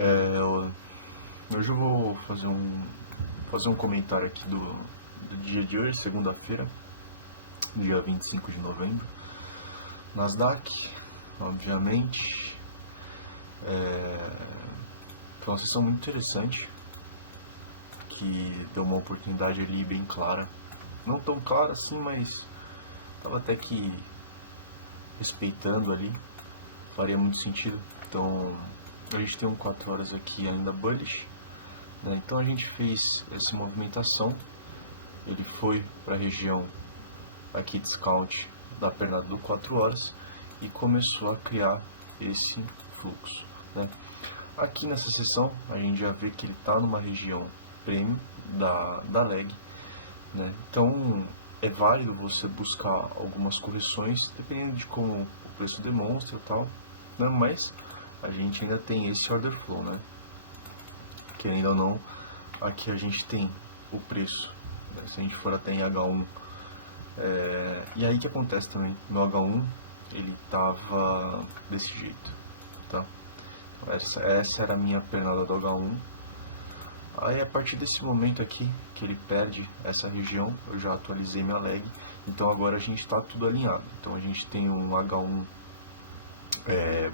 Hoje eu vou fazer um comentário aqui do dia de hoje, segunda-feira, dia 25 de novembro. Nasdaq, obviamente, foi uma sessão muito interessante, que deu uma oportunidade ali bem clara. Não tão clara assim, mas estava até que respeitando ali, faria muito sentido. Então, a gente tem um 4 horas aqui ainda bullish, né? Então a gente fez essa movimentação, ele foi para a região aqui discount da perna do 4 horas e começou a criar esse fluxo, né? Aqui nessa sessão a gente já vê que ele está numa região premium da leg, né? Então é válido você buscar algumas correções dependendo de como o preço demonstra e tal, né? Mas a gente ainda tem esse order flow, né? Querendo ou não, aqui a gente tem o preço, né? Se a gente for até em H1, e aí que acontece também, no H1 ele tava desse jeito, tá? Essa era a minha pernada do H1. Aí a partir desse momento aqui, que ele perde essa região, eu já atualizei minha leg, então agora a gente está tudo alinhado. Então a gente tem um H1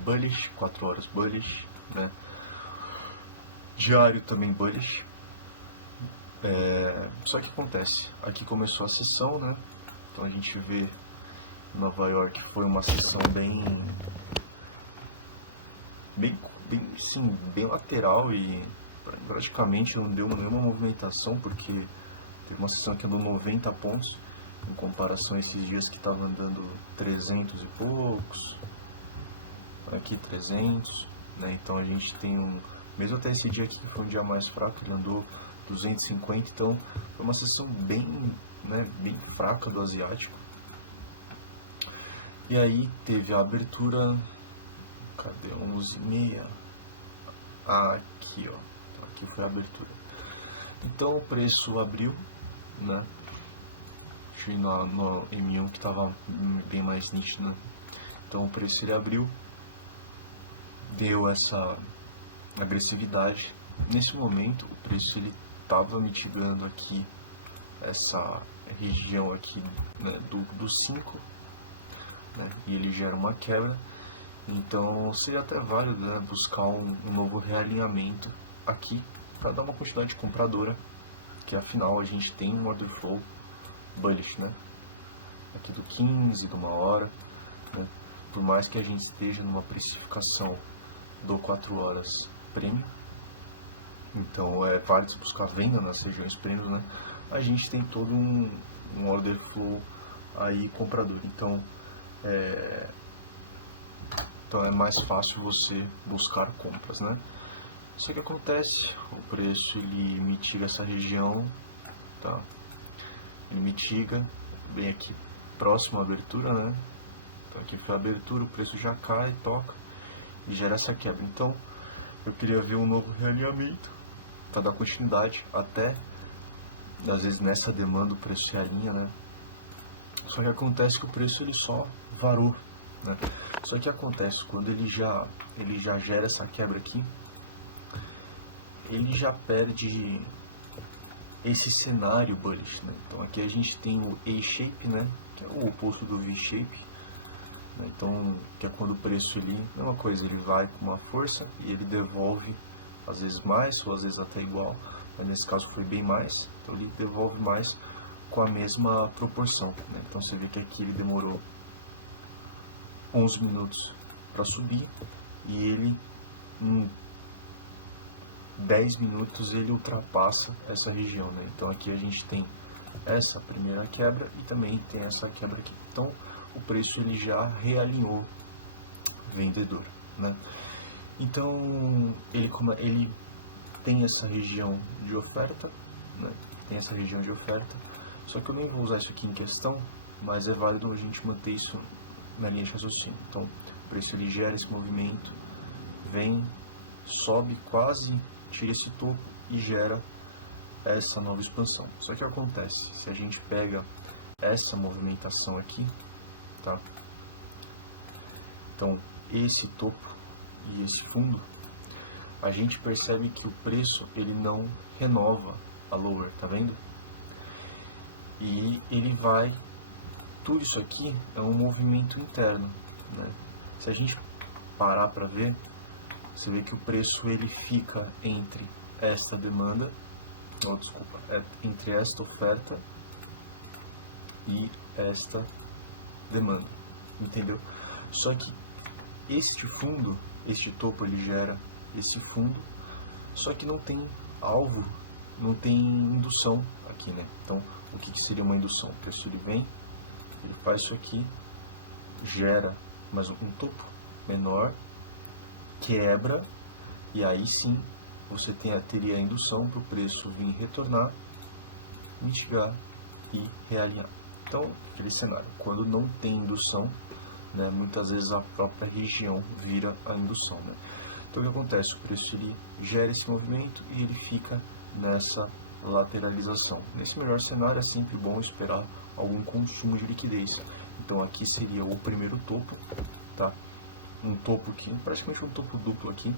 bullish, 4 horas bullish, né? Diário também bullish. Só que acontece, aqui começou a sessão, né? Então a gente vê Nova York foi uma sessão bem lateral e praticamente não deu nenhuma movimentação, porque teve uma sessão que andou 90 pontos em comparação a esses dias que estava andando 300 e poucos, aqui 300, né? Então a gente tem mesmo até esse dia aqui que foi um dia mais fraco, ele andou 250, então foi uma sessão bem fraca do asiático. E aí teve a abertura, cadê? 11h30, aqui ó, aqui foi a abertura. Então o preço abriu, né? Deixa eu ir no M1 que estava bem mais nítido, né? Então o preço ele abriu, deu essa agressividade. Nesse momento o preço ele estava mitigando aqui essa região aqui, né, do 5, né, e ele gera uma quebra. Então seria até válido, né, buscar um novo realinhamento aqui para dar uma quantidade compradora, que afinal a gente tem um order flow bullish, né, aqui do 15, de uma hora, né, por mais que a gente esteja numa precificação do 4 horas premium, então é válido buscar venda nas regiões premium, né, a gente tem todo um order flow aí comprador, então é mais fácil você buscar compras, né? Isso que acontece, o preço ele mitiga essa região, tá? Ele mitiga bem aqui próximo à abertura, né? Então aqui foi a abertura, o preço já cai, toca e gera essa quebra. Então eu queria ver um novo realinhamento para dar continuidade até, às vezes nessa demanda o preço se alinha, né? Só que acontece que o preço ele só varou, né? Só que acontece quando ele já gera essa quebra aqui, ele já perde esse cenário bullish, né? Então aqui a gente tem o A-shape, né, que é o oposto do V-shape, né? Então que é quando o preço ele, mesma coisa, ele vai com uma força e ele devolve às vezes mais ou às vezes até igual, mas nesse caso foi bem mais, então ele devolve mais com a mesma proporção, né? Então você vê que aqui ele demorou 11 minutos para subir e ele em 10 minutos ele ultrapassa essa região, né? Então aqui a gente tem essa primeira quebra e também tem essa quebra aqui. Então o preço ele já realinhou vendedor, né? Então ele tem essa região de oferta, né? Tem essa região de oferta, só que eu nem vou usar isso aqui em questão, mas é válido a gente manter isso na linha de raciocínio. Então o preço ele gera esse movimento, vem, sobe quase, tira esse topo e gera essa nova expansão. Só que acontece, se a gente pega essa movimentação aqui, tá? Então esse topo e esse fundo, a gente percebe que o preço ele não renova a lower, tá vendo? E ele vai, tudo isso aqui é um movimento interno, né? Se a gente parar para ver, você vê que o preço ele fica entre esta demanda, entre esta oferta e esta demanda, entendeu? Só que este fundo, este topo, ele gera esse fundo, só que não tem alvo, não tem indução aqui, né? Então, o que seria uma indução? O preço ele vem, ele faz isso aqui, gera mais um topo menor, quebra, e aí sim você teria a indução para o preço vir retornar, mitigar e realinhar. Então, aquele cenário, quando não tem indução, né, muitas vezes a própria região vira a indução, né? Então, o que acontece? O preço ele gera esse movimento e ele fica nessa lateralização. Nesse melhor cenário, é sempre bom esperar algum consumo de liquidez. Então, aqui seria o primeiro topo, tá? Um topo aqui, praticamente um topo duplo aqui,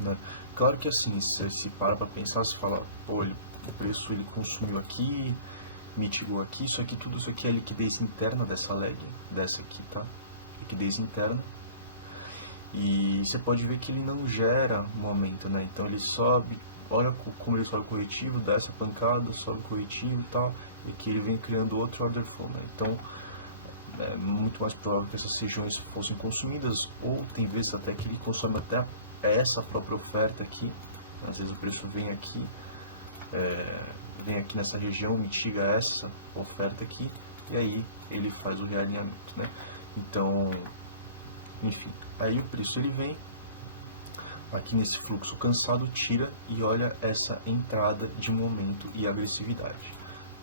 né? Claro que assim, se para pensar, se fala, pô, o preço ele consumiu aqui, mitigou aqui, tudo isso aqui é liquidez interna dessa leg, dessa aqui, tá? Liquidez interna. E você pode ver que ele não gera um aumento, né? Então ele sobe, olha como ele sobe o corretivo, dá essa pancada, sobe o corretivo e tal, e que ele vem criando outro order flow, né? Então é muito mais provável que essas regiões fossem consumidas, ou tem vezes até que ele consome até essa própria oferta aqui. Às vezes o preço vem aqui nessa região, mitiga essa oferta aqui, e aí ele faz o realinhamento, né? Então, enfim, aí o preço ele vem aqui nesse fluxo cansado, tira e olha essa entrada de momento e agressividade,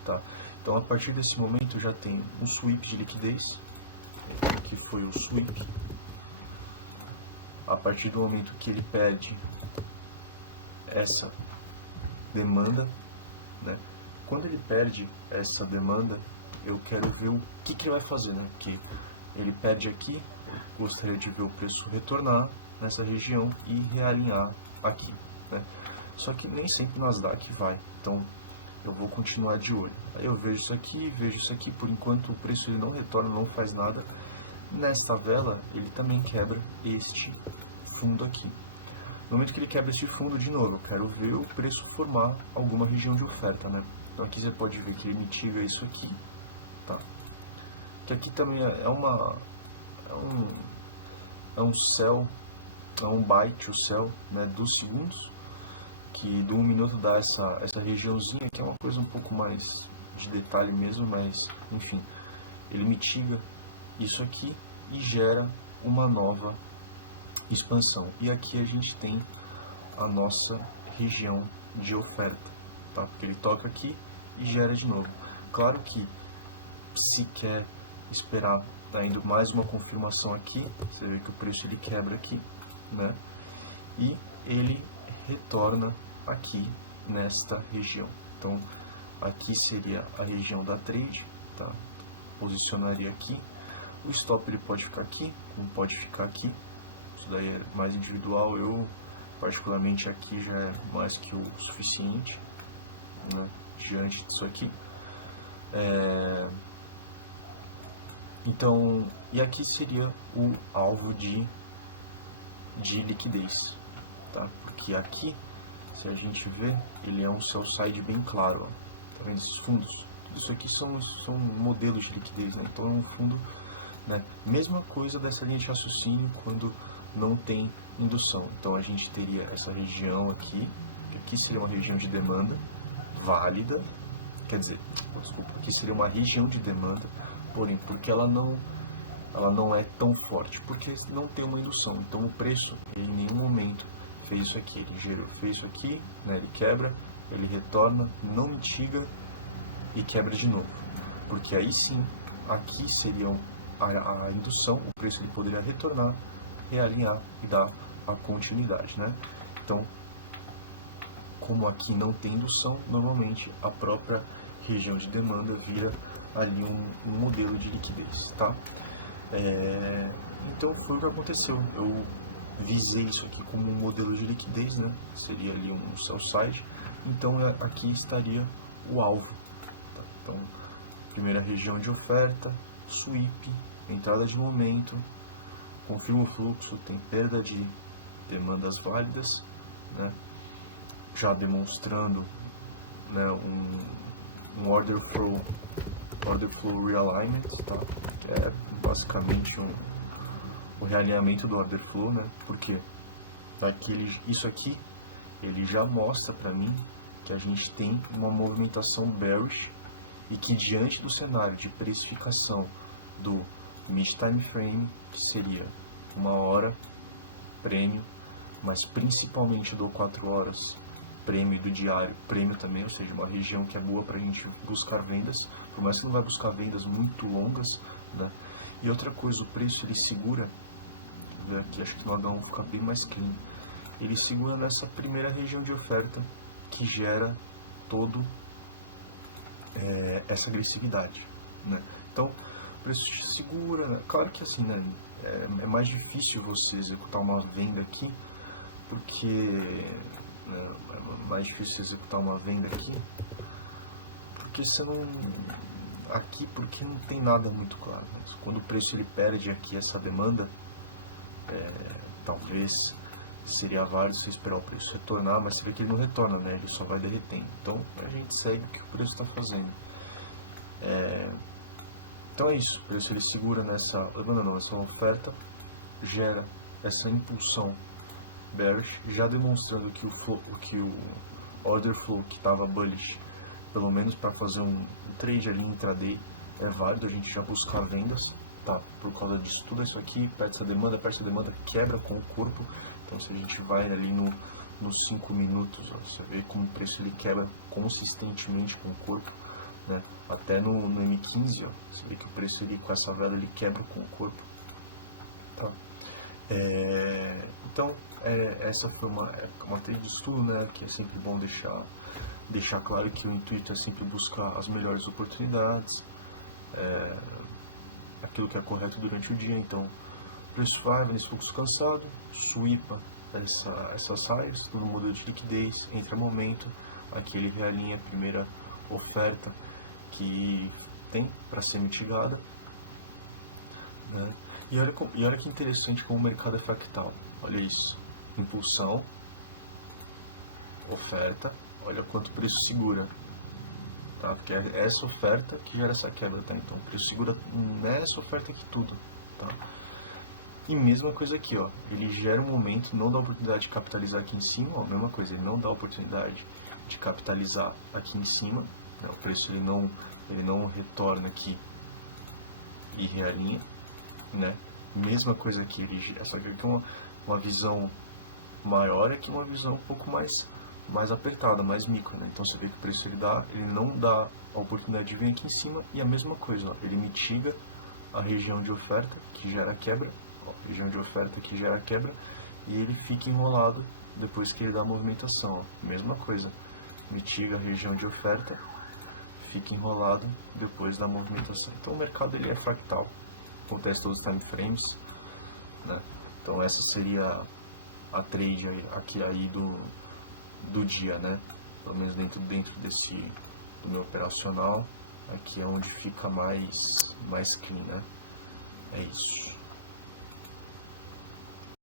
tá? Então, a partir desse momento já tem um sweep de liquidez, que foi o sweep. A partir do momento que ele perde essa demanda, né? Quando ele perde essa demanda, eu quero ver o que ele vai fazer, né? Porque ele perde aqui, eu gostaria de ver o preço retornar nessa região e realinhar aqui, né? Só que nem sempre o Nasdaq vai, então eu vou continuar de olho. Aí eu vejo isso aqui, por enquanto o preço ele não retorna, não faz nada. Nesta vela, ele também quebra este fundo aqui. No momento que ele quebra este fundo, de novo, eu quero ver o preço formar alguma região de oferta, né? Então aqui você pode ver que ele mitiga isso aqui, tá? Que aqui também é um sell, é um buy to sell, né, dos segundos, que do 1 minuto dá essa regiãozinha, que é uma coisa um pouco mais de detalhe mesmo, mas enfim, ele mitiga isso aqui e gera uma nova expansão. E aqui a gente tem a nossa região de oferta, tá? Porque ele toca aqui e gera de novo. Claro que se quer esperar indo mais uma confirmação aqui, você vê que o preço ele quebra aqui, né? E ele retorna aqui nesta região. Então aqui seria a região da trade, tá? Posicionaria aqui. O stop ele pode ficar aqui, como pode ficar aqui. Isso daí é mais individual. Eu particularmente aqui já é mais que o suficiente, né? Diante disso aqui. Então, e aqui seria o alvo de liquidez, tá? Porque aqui, se a gente ver, ele é um sell side bem claro, ó. Tá vendo esses fundos? Tudo isso aqui são modelos de liquidez, né? Então é um fundo, né? Mesma coisa dessa linha de raciocínio quando não tem indução. Então a gente teria essa região aqui, que aqui seria uma região de demanda válida, quer dizer, desculpa, aqui seria uma região de demanda, porém, porque ela não é tão forte, porque não tem uma indução. Então o preço, ele em nenhum momento fez isso aqui, fez isso aqui, né, ele quebra, ele retorna, não mitiga e quebra de novo. Porque aí sim, aqui seria a indução, o preço ele poderia retornar, realinhar e dar a continuidade, né? Então, como aqui não tem indução, normalmente a própria região de demanda vira ali um modelo de liquidez, tá? Então foi o que aconteceu. Eu visei isso aqui como um modelo de liquidez, né? Seria ali um sell side. Então aqui estaria o alvo. Tá? Então, primeira região de oferta, sweep, entrada de momento, confirma o fluxo, tem perda de demandas válidas, né? Já demonstrando, né, um order flow realignment, tá? Que é basicamente o realinhamento do order flow, né? Porque isso aqui ele já mostra para mim que a gente tem uma movimentação bearish e que diante do cenário de precificação do mid time frame, que seria 1 hora prêmio, mas principalmente do 4 horas prêmio e do diário prêmio também, ou seja, uma região que é boa para a gente buscar vendas, por mais que não vai buscar vendas muito longas, né? E outra coisa, o preço ele segura, vou ver aqui, acho que no H1 fica bem mais clean, ele segura nessa primeira região de oferta que gera todo essa agressividade, né? Então, o preço segura, né? Claro que assim, né, é mais difícil você executar uma venda aqui, porque é mais difícil executar uma venda aqui, porque você não aqui porque não tem nada muito claro, né? Quando o preço ele perde aqui essa demanda, talvez seria válido você esperar o preço retornar, mas você vê que ele não retorna, né? Ele só vai derretendo. Então a gente segue o que o preço está fazendo. Então é isso, o preço ele segura nessa oferta, gera essa impulsão bearish, já demonstrando que o order flow que estava bullish, pelo menos para fazer um trade ali intraday, é válido a gente já buscar vendas, tá? Por causa disso tudo isso aqui, perde essa demanda, quebra com o corpo. Então se a gente vai ali nos 5 minutos, ó, você vê como o preço ele quebra consistentemente com o corpo, né? Até no M15, ó, você vê que o preço ele, com essa vela ele quebra com o corpo, tá? Então essa foi uma trade de estudo, né? Que é sempre bom deixar claro que o intuito é sempre buscar as melhores oportunidades, aquilo que é correto durante o dia. Então o preço vai nesse fluxo cansado, sweepa essas highs no modelo de liquidez, entra momento, aqui ele realinha a primeira oferta que tem para ser mitigada, né? E olha que interessante como o mercado é fractal. Olha isso, impulsão, oferta, olha quanto o preço segura, tá? Porque é essa oferta que gera essa quebra, tá? Então o preço segura nessa oferta aqui tudo, tá? E mesma coisa aqui, ó, ele gera um momento, não dá oportunidade de capitalizar aqui em cima, ó, mesma coisa, ele não dá oportunidade de capitalizar aqui em cima, né? O preço ele não retorna aqui e realinha, né? Mesma coisa aqui, só que aqui uma visão maior, aqui uma visão um pouco mais apertada, mais micro, né? Então você vê que o preço ele não dá a oportunidade de vir aqui em cima, e a mesma coisa, ó, ele mitiga a região de oferta que gera quebra, ó, região de oferta que gera quebra, e ele fica enrolado depois que ele dá a movimentação, ó, mesma coisa, mitiga a região de oferta, fica enrolado depois da movimentação. Então o mercado ele é fractal, acontece todos os time frames, né? Então essa seria a trade aí do dia, né? Pelo menos dentro do meu operacional, aqui é onde fica mais clean, né? É isso.